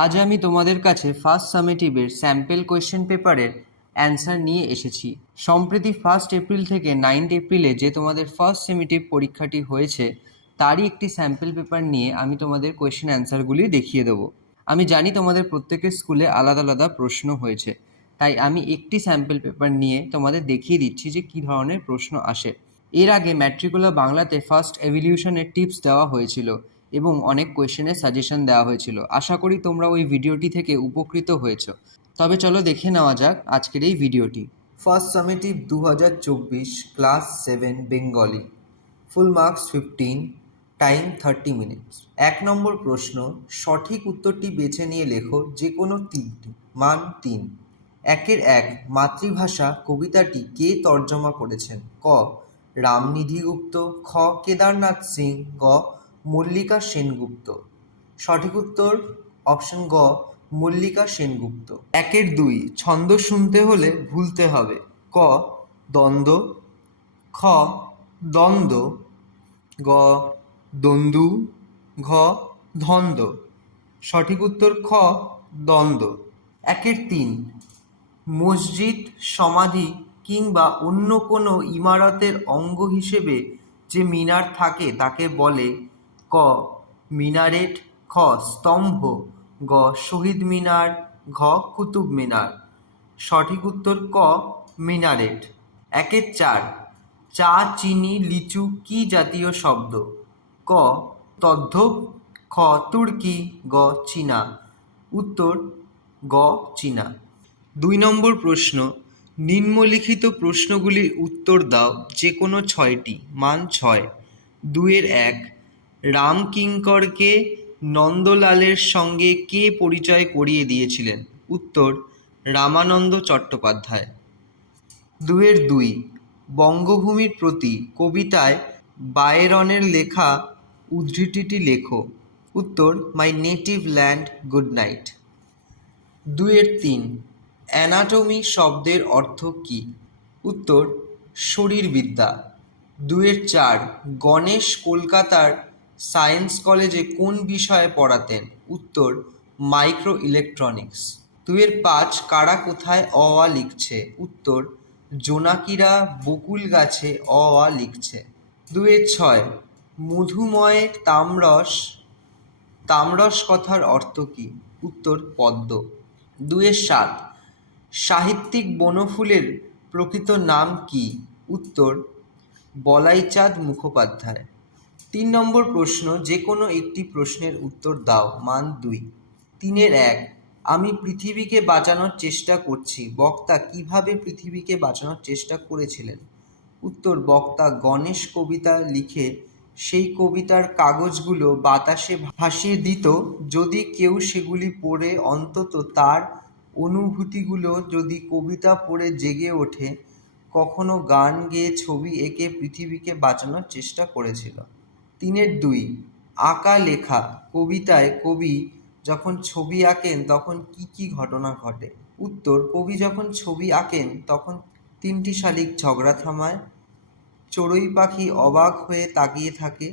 আজ আমি তোমাদের কাছে ফার্স্ট সামেটিভের স্যাম্পেল কোয়েশ্চেন পেপারের অ্যান্সার নিয়ে এসেছি। সম্প্রতি ফার্স্ট এপ্রিল থেকে নাইন্থ এপ্রিলে যে তোমাদের ফার্স্ট সেমেটিভ পরীক্ষাটি হয়েছে, তারই একটি স্যাম্পেল পেপার নিয়ে আমি তোমাদের কোয়েশ্চেন অ্যান্সারগুলি দেখিয়ে দেবো। আমি জানি তোমাদের প্রত্যেকের স্কুলে আলাদা আলাদা প্রশ্ন হয়েছে, তাই আমি একটি স্যাম্পেল পেপার নিয়ে তোমাদের দেখিয়ে দিচ্ছি যে কী ধরনের প্রশ্ন আসে। এর আগে ম্যাট্রিকুলার বাংলাতে ফার্স্ট এভিলিউশনের টিপস দেওয়া হয়েছিল। এবং অনেক কোয়েশ্চেনের সাজেশন দেওয়া হয়েছিল। আশা করি তোমরা ওই ভিডিওটি থেকে উপকৃত হয়েছো। তবে চলো দেখে নেওয়া যাক আজকের এই ভিডিওটি ফার্স্ট সামেটিভ দু হাজার চব্বিশ class seven Bengali full marks fifteen time thirty minutes এক নম্বর প্রশ্ন, সঠিক উত্তরটি বেছে নিয়ে লেখো যে কোনো তিনটি, মান তিন। একের এক, মাতৃভাষা কবিতাটি কে তর্জমা করেছেন? ক, রামনিধি গুপ্ত, খ, কেদারনাথ সিং, গ মল্লিকা সেনগুপ্ত। সঠিক উত্তর অপশন গ, মল্লিকা সেনগুপ্ত। একের দুই, ছন্দ শুনতে হলে ভুলতে হবে। ক, দ্বন্দ্ব। খ, দ্বন্দ্ব। গ দন্দু ঘ ধন্দ সঠিক উত্তর খ, দ্বন্দ্ব। একের তিন, মসজিদ, সমাধি কিংবা অন্য কোনো ইমারতের অঙ্গ হিসেবে যে মিনার থাকে তাকে বলে ক, মিনারেট, খ, স্তম্ভ, গ, শহীদ মিনার, ঘ, কুতুব মিনার। সঠিক উত্তর ক, মিনারেট। একের চার, চা, চিনি, লিচু কি জাতীয় শব্দ? ক, তদ্ধব, খ, তুর্কি, গ, চীনা। উত্তর, গ, চীনা। দুই নম্বর প্রশ্ন, নিম্নলিখিত প্রশ্নগুলির উত্তর দাও যে কোনো ছয়টি, মান ছয়। দুয়ের এক রাম কিঙ্করকে নন্দলালের সঙ্গে কে পরিচয় করিয়ে দিয়েছিলেন? উত্তর, রামানন্দ চট্টোপাধ্যায়। দুয়ের দুই। বঙ্গভূমির প্রতি কবিতায় বায়রনের লেখা উদ্ধৃতিটি লেখো। উত্তর, my native land, good night. দুয়ের তিন। অ্যানাটমি শব্দের অর্থ কী? উত্তর, শরীরবিদ্যা। দুয়ের চার। গণেশ কলকাতার সায়েন্স কলেজে কোন বিষয়ে পড়াতেন? উত্তর মাইক্রো ইলেকট্রনিক্স দুয়ের পাঁচ কারা কোথায় অ, আ লিখছে? উত্তর, জোনাকিরা বকুল গাছে অ, আ লিখছে। দুয়ের ছয়, মধুময় তামরস তামরস কথার অর্থ কী? উত্তর, পদ্ম। দুয়ের সাত, সাহিত্যিক বনফুলের প্রকৃত নাম কী? উত্তর, বলাইচাঁদ মুখোপাধ্যায়। তিন নম্বর প্রশ্ন যে কোনো একটি প্রশ্নের উত্তর দাও। মান দুই। তিনের এক, আমি পৃথিবীকে বাঁচানোর চেষ্টা করছি। বক্তা কীভাবে পৃথিবীকে বাঁচানোর চেষ্টা করেছিলেন? উত্তর, বক্তা গণেশ কবিতা লিখে সেই কবিতার কাগজগুলো বাতাসে ভাসিয়ে দিত। যদি কেউ সেগুলি পড়ে, অন্তত তার অনুভূতিগুলো যদি কবিতা পড়ে জেগে ওঠে, কখনো গান, গেয়ে ছবি এঁকে পৃথিবীকে বাঁচানোর চেষ্টা করেছিল। তিনের দুই। আঁকা লেখা, কবিতায় কবি যখন ছবি আঁকেন তখন কি কি ঘটনা ঘটে? উত্তর, কবি যখন ছবি আঁকেন তখন তিনটি শালিক ঝগড়া থামায়, চড়ুই পাখি অবাক হয়ে তাকিয়ে থাকে,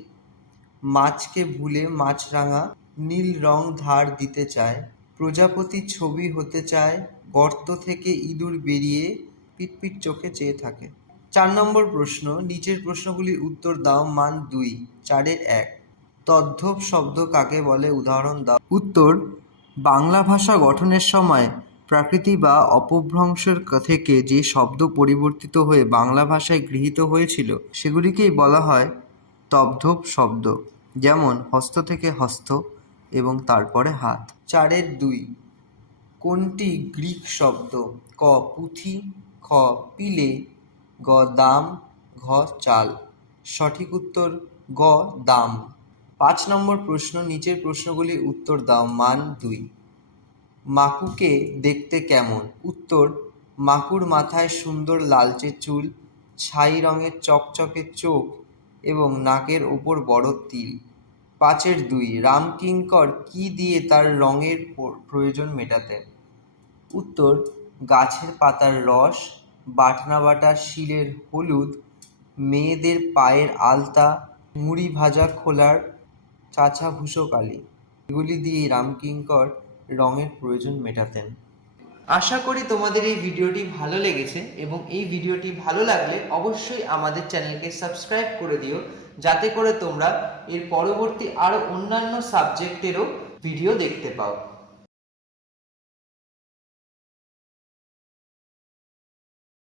মাছকে ভুলে মাছরাঙা নীল রং ধার দিতে চায়, প্রজাপতি ছবি হতে চায়, গর্ত থেকে ইঁদুর বেরিয়ে পিটপিট চোখে চেয়ে থাকে। চার নম্বর প্রশ্ন, নিচের প্রশ্নগুলির উত্তর দাও মান দুই, চারের এক। তদ্ধব শব্দ কাকে বলে? উদাহরণ দাও। উত্তর, বাংলা ভাষা গঠনের সময় প্রাকৃতি বা অপভ্রংশের থেকে যে শব্দ পরিবর্তিত হয়ে বাংলা ভাষায় গৃহীত হয়েছিল, সেগুলিকেই বলা হয় তদ্ধব শব্দ। যেমন, হস্ত থেকে হস্ত এবং তারপরে হাত। চারের দুই, কোনটি গ্রিক শব্দ? ক, পুঁথি, খ, পিলে গ দাম, ঘ চাল। সঠিক উত্তর, গ দাম। পাঁচ নম্বর প্রশ্ন, নিচের প্রশ্নগুলির উত্তর দাও, মান দুই। মাকুকে দেখতে কেমন? উত্তর, মাকুর মাথায় সুন্দর লালচে চুল, ছাই রঙের চকচকে চোখ এবং নাকের ওপর বড় তিল। পাঁচের দুই রামকিঙ্কর কি দিয়ে তার রঙের প্রয়োজন মেটাতেন? উত্তর, গাছের পাতার রস বাটনা বাটা শিলের হলুদ, মেয়েদের পায়ের আলতা, মুড়ি ভাজা খোলার চাছা ভুষো কালি এগুলি দিয়ে রামকিঙ্কর রঙের প্রয়োজন মেটাতেন। আশা করি তোমাদের এই ভিডিওটি ভালো লেগেছে এবং এই ভিডিওটি ভালো লাগলে অবশ্যই আমাদের চ্যানেলকে সাবস্ক্রাইব করে দিও, যাতে করে তোমরা এর পরবর্তী আরও অন্যান্য সাবজেক্টেরও ভিডিও দেখতে পাও।